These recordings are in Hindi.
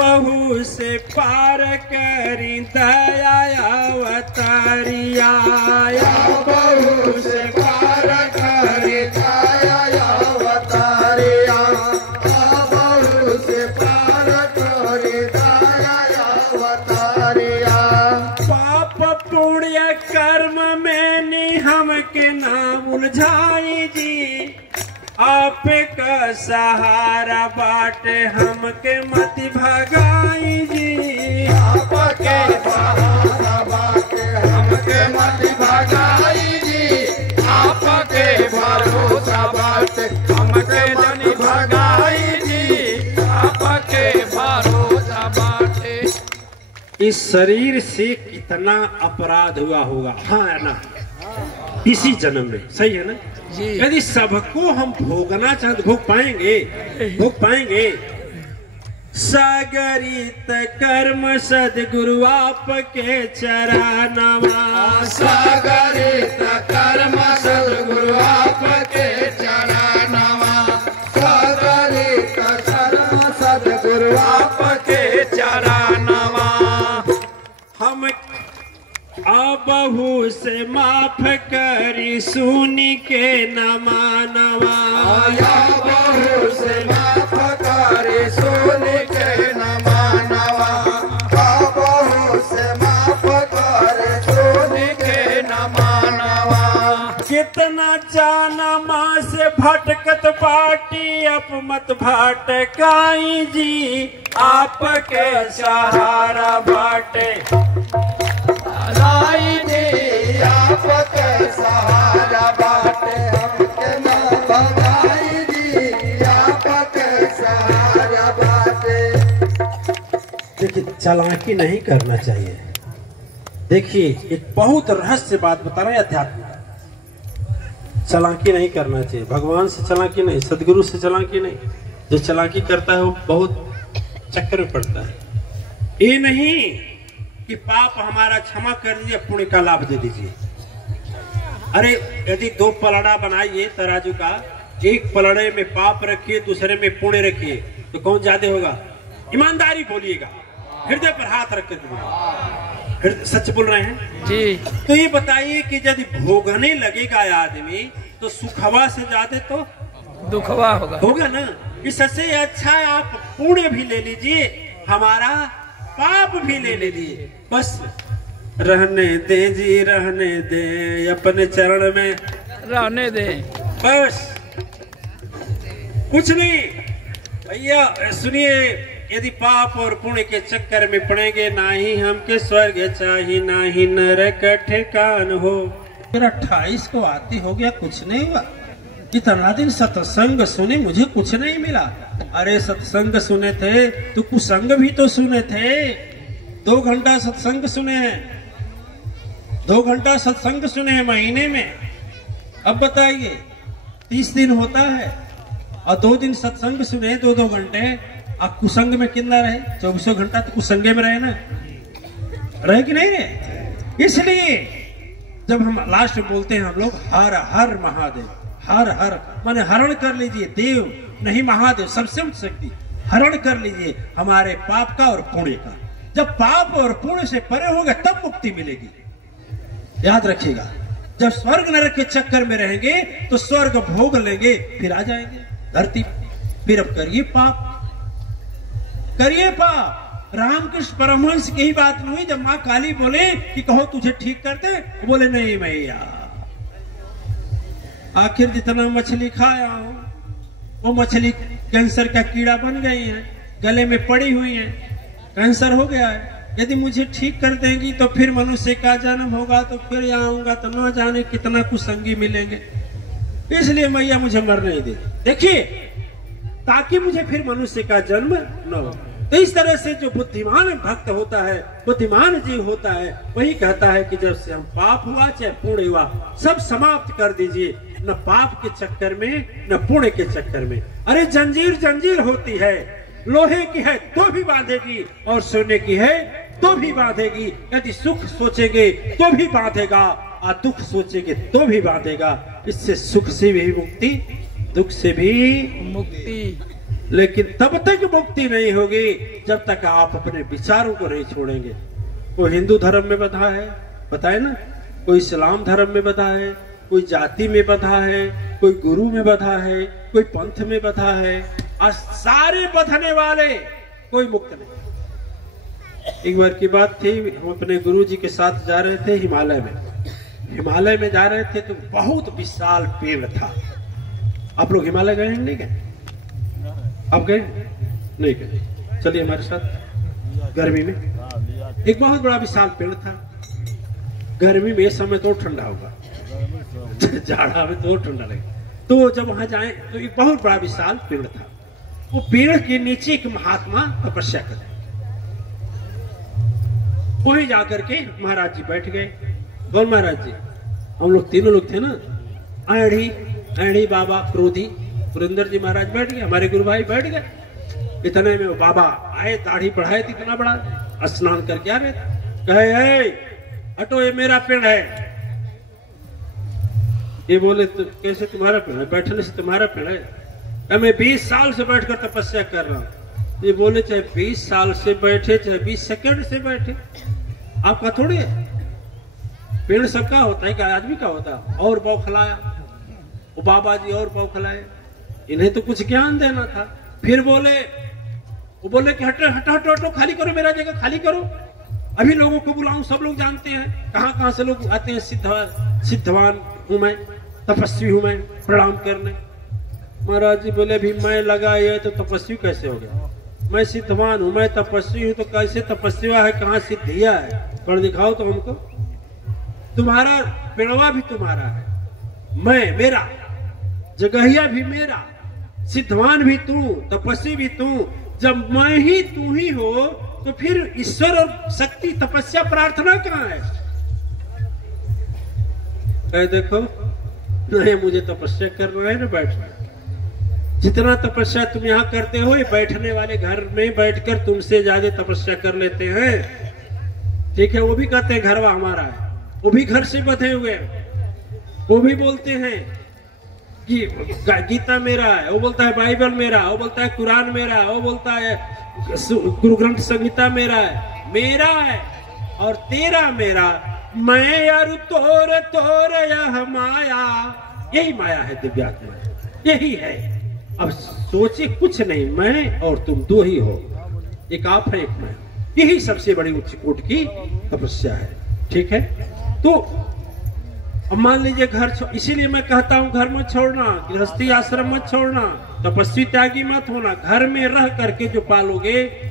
बहू से पार करी दया अवतारिया, बहू से पार करी दया अवतारिया, बहू से पार करी दया अवतारिया। पाप पुण्य कर्म में नी हमके ना उलझाई जी, आपका सहारा बाटे हमके मति भगाई जी, आपके सहारा बाटे हमके मति भगाई जी, आपके भरोसा बाटे हमके मति भगाई जी, आपके भरोसा बाटे। इस शरीर से कितना अपराध हुआ होगा, हाँ ना, इसी जन्म में, सही है ना जी। यदि सबको हम भोगना चाहते भोग पाएंगे, भोग पाएंगे। सागरित कर्म सदगुरु आपके चरणवा, सागरित कर्म सदगुरु आपके चरणवा, सागरित कर्म सदगुरु आपके चरणवा। हम बहू से माफ करी सुनी के न मानवा, बहू से माफ करी सुनी के न मानवा, बहू से माफ करी सुनी के न मानवा। कितना जाना माँ से भटकत बाटी अपमत भटकाई जी, आपके सहारा बाटे लाई जी, आपके सहारा बाटे हमके ना भगाई जी, आपके सहारा बाटे। देखिए चालाकी नहीं करना चाहिए। देखिए एक बहुत रहस्य बात बता रहे हैं अध्यात्म, चालाकी नहीं करना चाहिए। भगवान से चालाकी नहीं, सदगुरु से चालाकी नहीं। जो चालाकी करता है वो बहुत चक्कर में पड़ता है। ये नहीं कि पाप हमारा क्षमा कर दीजिए, पुण्य का लाभ दे दीजिए। अरे यदि दो पलड़ा बनाइए तराजू का, एक पलड़े में पाप रखिए, दूसरे में पुण्य रखिए, तो कौन ज्यादा होगा? ईमानदारी बोलिएगा, हृदय पर हाथ रख के सच बोल रहे हैं जी। तो ये बताइए कि यदि भोगने लगेगा आदमी तो सुखवा से ज्यादा तो दुखवा होगा ना। इससे अच्छा आप पुण्य भी ले लीजिए, हमारा पाप भी ले लीजिए। बस रहने दे जी, रहने दे, अपने चरण में रहने दे, बस कुछ नहीं। भैया सुनिए, यदि पाप और पुण्य के चक्कर में पड़ेंगे, ना ही हमके स्वर्ग चाहिए, ना ही नरक ठिकान हो। फिर 28 को आती हो गया, कुछ नहीं हुआ। इतना दिन सत्संग सुने, मुझे कुछ नहीं मिला। अरे सत्संग सुने थे तो कुसंग भी तो सुने थे। 2 घंटा सत्संग सुने हैं, 2 घंटा सत्संग सुने हैं महीने में। अब बताइए 30 दिन होता है और 2 दिन सत्संग सुने 2-2 घंटे। अब कुसंग में कितना रहे? 24 घंटा तो कुसंगे में रहे ना, रहे कि नहीं रहे? इसलिए जब हम लास्ट में बोलते हैं हम लोग हर हर महादेव, हर हर माने हरण कर लीजिए, देव नहीं महादेव सबसे उच्च शक्ति, हरण कर लीजिए हमारे पाप का और पुण्य का। जब पाप और पुण्य से परे होंगे तब मुक्ति मिलेगी, याद रखिएगा। जब स्वर्ग नरक के चक्कर में रहेंगे तो स्वर्ग भोग लेंगे, फिर आ जाएंगे धरती। फिर अब करिए पाप, करिए पाप। रामकृष्ण परमहंस की ही बात नहीं, जब माँ काली बोले कि कहो तुझे ठीक कर दे, बोले नहीं मैया, आखिर जितना मछली खाया हूं वो मछली कैंसर का कीड़ा बन गई है, गले में पड़ी हुई है, कैंसर हो गया है। यदि मुझे ठीक कर देंगी तो फिर मनुष्य का जन्म होगा, तो फिर यहाँ आऊंगा तो न जाने कितना कुसंगी मिलेंगे। इसलिए मैया मुझे मर नहीं दे, देखिए, ताकि मुझे फिर मनुष्य का जन्म न हो। तो इस तरह से जो बुद्धिमान भक्त होता है, बुद्धिमान जीव होता है, वही कहता है कि जब से हम पाप हुआ चाहे पुण्य हुआ, सब समाप्त कर दीजिए, न पाप के चक्कर में न पुण्य के चक्कर में। अरे जंजीर जंजीर होती है, लोहे की है तो भी बांधेगी और सोने की है तो भी बांधेगी। यदि सुख सोचेंगे तो भी बांधेगा और दुख सोचेंगे तो भी बांधेगा। इससे सुख से भी मुक्ति, दुख से भी मुक्ति। लेकिन तब तक मुक्ति नहीं होगी जब तक आप अपने विचारों को नहीं छोड़ेंगे। कोई हिंदू धर्म में बंधा है, बताए ना, कोई इस्लाम धर्म में बंधा है, कोई जाति में बंधा है, कोई गुरु में बंधा है, कोई पंथ में बंधा है, और सारे बंधने वाले कोई मुक्त नहीं। एक बार की बात थी, हम अपने गुरु जी के साथ जा रहे थे हिमालय में जा रहे थे, तो बहुत विशाल पेड़ था। आप लोग हिमालय गए हैं? नहीं गए? आप गए? नहीं गए? चलिए हमारे साथ। गर्मी में एक बहुत बड़ा विशाल पेड़ था। गर्मी में इस समय तो ठंडा होगा, जाड़ा में तो ठंडा लगेगा। तो जब वहां जाए तो एक बहुत बड़ा विशाल पेड़ था। वो पेड़ के नीचे एक महात्मा तपस्या कर रहे, वहीं जाकर के महाराज जी बैठ गए। कौन महाराज जी? हम लोग तीनों लोग थे ना, आढ़ी बाबा क्रोधी पुरंदर जी महाराज बैठ गए, हमारे गुरु भाई बैठ गए। इतने में बाबा आए, दाढ़ी बढ़ाए थे इतना बड़ा, स्नान करके आ रहे थे। कहे हटो, ये मेरा पेड़ है। ये बोले तो कैसे तुम्हारा पेड़ है? बैठने से तुम्हारा पेड़ है? मैं 20 साल से बैठकर तपस्या कर रहा हूँ। ये बोले चाहे 20 साल से बैठे, चाहे 20 सेकंड से बैठे, आपका थोड़ी है। पेड़ सबका होता है, क्या आदमी का होता है? और बौखलाया वो बाबा जी, और बौखलाए। इन्हें तो कुछ ज्ञान देना था। फिर वो बोले कि हटो हटो हटो हटो, खाली करो, मेरा जगह खाली करो, अभी लोगों को बुलाऊं। सब लोग जानते हैं कहां कहां से लोग आते हैं। सिद्धवान हूं मैं, तपस्वी हूं मैं, प्रणाम करने। महाराज जी बोले अभी मैं लगा ये तो तपस्वी कैसे हो गया? मैं सिद्धवान हूं, मैं तपस्वी हूं, तो कैसे तपस्या है? कहां सिद्धिया है? पढ़ दिखाओ तो हमको। तुम्हारा पेड़वा भी तुम्हारा है, मैं मेरा, जगहिया भी मेरा, सिद्धवान भी तू, तपस्वी भी तू। जब मैं ही तू ही हो तो फिर ईश्वर और शक्ति, तपस्या, प्रार्थना कहां है? कहे देखो, नहीं मुझे तपस्या करना है ना बैठना। जितना तपस्या तुम यहाँ करते हो, ये बैठने वाले घर में बैठकर तुमसे ज्यादा तपस्या कर लेते हैं। ठीक है, वो भी कहते हैं घरवा हमारा है, वो भी घर से बंधे हुए, वो भी बोलते हैं कि गीता मेरा है, वो बोलता है बाइबल मेरा, वो बोलता है कुरान मेरा, वो बोलता है गुरु ग्रंथ संहिता मेरा है और तेरा मेरा। मैं यार तोर तोर यह माया, यही माया है दिव्यात्मा, यही है। अब सोचे कुछ नहीं, मैं और तुम दो ही हो, एक आप है एक मैं। यही सबसे बड़ी उच्च कोटि की तपस्या है। ठीक है, तो अब मान लीजिए घर, इसीलिए मैं कहता हूं घर मत छोड़ना, गृहस्थी आश्रम मत छोड़ना, तपस्वी त्यागी मत होना। घर में रह करके जो पालोगे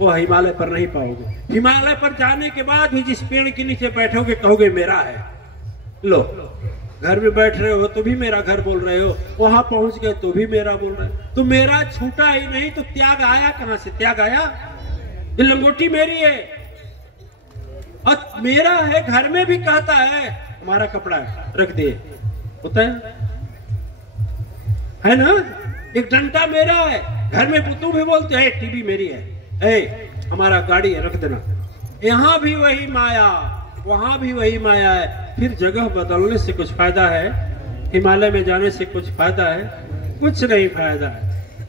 वो हिमालय पर नहीं पाओगे। हिमालय पर जाने के बाद भी जिस पेड़ के नीचे बैठोगे कहोगे मेरा है। लो, घर में बैठ रहे हो तो भी मेरा घर बोल रहे हो, वहां पहुंच गए तो भी मेरा बोल रहे हो। तो मेरा छूटा ही नहीं तो त्याग आया कहां से? त्याग आया, ये लंगोटी मेरी है और मेरा है। घर में भी कहता है हमारा कपड़ा है, रख दे, होता है ना? एक डंडा मेरा है, घर में पुतू भी बोलते हैं टीवी मेरी है, हमारा गाड़ी है, रख देना। यहाँ भी वही माया, वहां भी वही माया है। फिर जगह बदलने से कुछ फायदा है? हिमालय में जाने से कुछ फायदा है? कुछ नहीं फायदा है।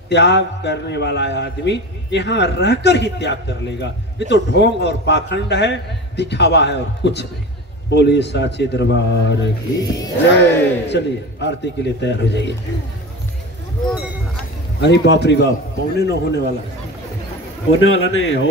त्याग करने वाला आदमी यहाँ रहकर ही त्याग कर लेगा। ये तो ढोंग और पाखंड है, दिखावा है और कुछ नहीं। बोलिए साचे दरबार की जय। चलिए आरती के लिए तैयार हो जाइए। अरे बाप रे बाप, पौने 9 होने वाला नहीं हो।